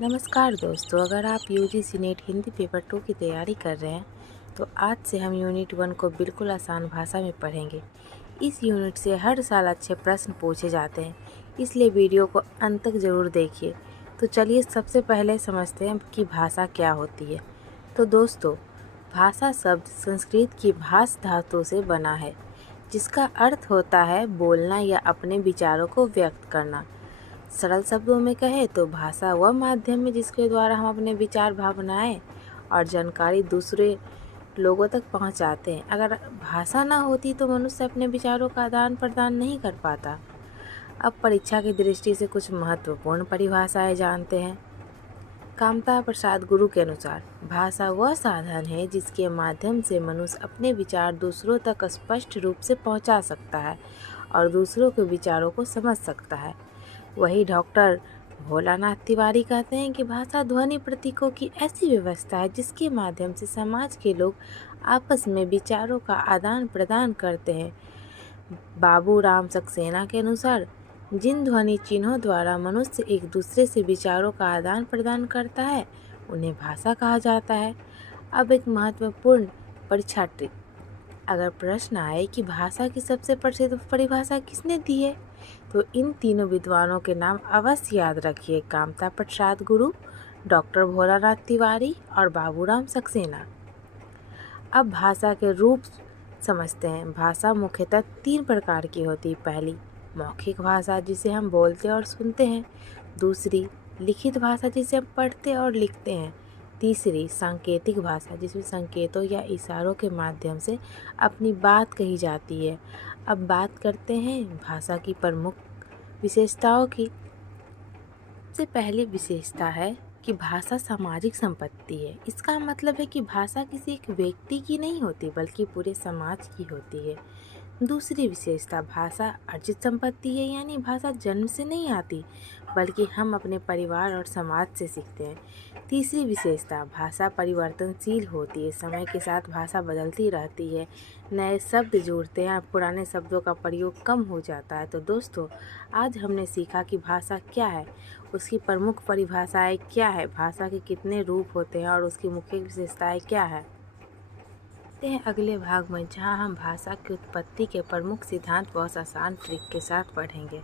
नमस्कार दोस्तों, अगर आप यूजीसी नेट हिंदी पेपर 2 की तैयारी कर रहे हैं तो आज से हम यूनिट 1 को बिल्कुल आसान भाषा में पढ़ेंगे। इस यूनिट से हर साल अच्छे प्रश्न पूछे जाते हैं, इसलिए वीडियो को अंत तक ज़रूर देखिए। तो चलिए सबसे पहले समझते हैं कि भाषा क्या होती है। तो दोस्तों, भाषा शब्द संस्कृत की भाष धातु से बना है, जिसका अर्थ होता है बोलना या अपने विचारों को व्यक्त करना। सरल शब्दों में कहें तो भाषा वह माध्यम है जिसके द्वारा हम अपने विचार, भावनाएं और जानकारी दूसरे लोगों तक पहुंचाते हैं। अगर भाषा ना होती तो मनुष्य अपने विचारों का आदान प्रदान नहीं कर पाता। अब परीक्षा की दृष्टि से कुछ महत्वपूर्ण परिभाषाएं जानते हैं। कामता प्रसाद गुरु के अनुसार भाषा वह साधन है जिसके माध्यम से मनुष्य अपने विचार दूसरों तक स्पष्ट रूप से पहुंचा सकता है और दूसरों के विचारों को समझ सकता है। वही डॉक्टर भोलानाथ तिवारी कहते हैं कि भाषा ध्वनि प्रतीकों की ऐसी व्यवस्था है जिसके माध्यम से समाज के लोग आपस में विचारों का आदान प्रदान करते हैं। बाबू राम सक्सेना के अनुसार जिन ध्वनि चिन्हों द्वारा मनुष्य एक दूसरे से विचारों का आदान प्रदान करता है उन्हें भाषा कहा जाता है। अब एक महत्वपूर्ण परीक्षा ट्रिक। अगर प्रश्न आए कि भाषा की सबसे प्रसिद्ध परिभाषा किसने दी है तो इन तीनों विद्वानों के नाम अवश्य याद रखिए, कामता प्रसाद गुरु, डॉक्टर भोलानाथ तिवारी और बाबूराम सक्सेना। अब भाषा के रूप समझते हैं। भाषा मुख्यतः 3 प्रकार की होती है। पहली मौखिक भाषा जिसे हम बोलते और सुनते हैं, दूसरी लिखित भाषा जिसे हम पढ़ते और लिखते हैं, तीसरी सांकेतिक भाषा जिसमें संकेतों या इशारों के माध्यम से अपनी बात कही जाती है। अब बात करते हैं भाषा की प्रमुख विशेषताओं की। सबसे पहली विशेषता है कि भाषा सामाजिक संपत्ति है। इसका मतलब है कि भाषा किसी एक व्यक्ति की नहीं होती बल्कि पूरे समाज की होती है। दूसरी विशेषता भाषा अर्जित संपत्ति है, यानी भाषा जन्म से नहीं आती बल्कि हम अपने परिवार और समाज से सीखते हैं। तीसरी विशेषता भाषा परिवर्तनशील होती है। समय के साथ भाषा बदलती रहती है, नए शब्द जुड़ते हैं, पुराने शब्दों का प्रयोग कम हो जाता है। तो दोस्तों, आज हमने सीखा कि भाषा क्या है, उसकी प्रमुख परिभाषाएं क्या है, भाषा के कितने रूप होते हैं और उसकी मुख्य विशेषताएं क्या है। मिलते हैं अगले भाग में, जहां हम भाषा की उत्पत्ति के प्रमुख सिद्धांत बहुत आसान ट्रिक के साथ पढ़ेंगे।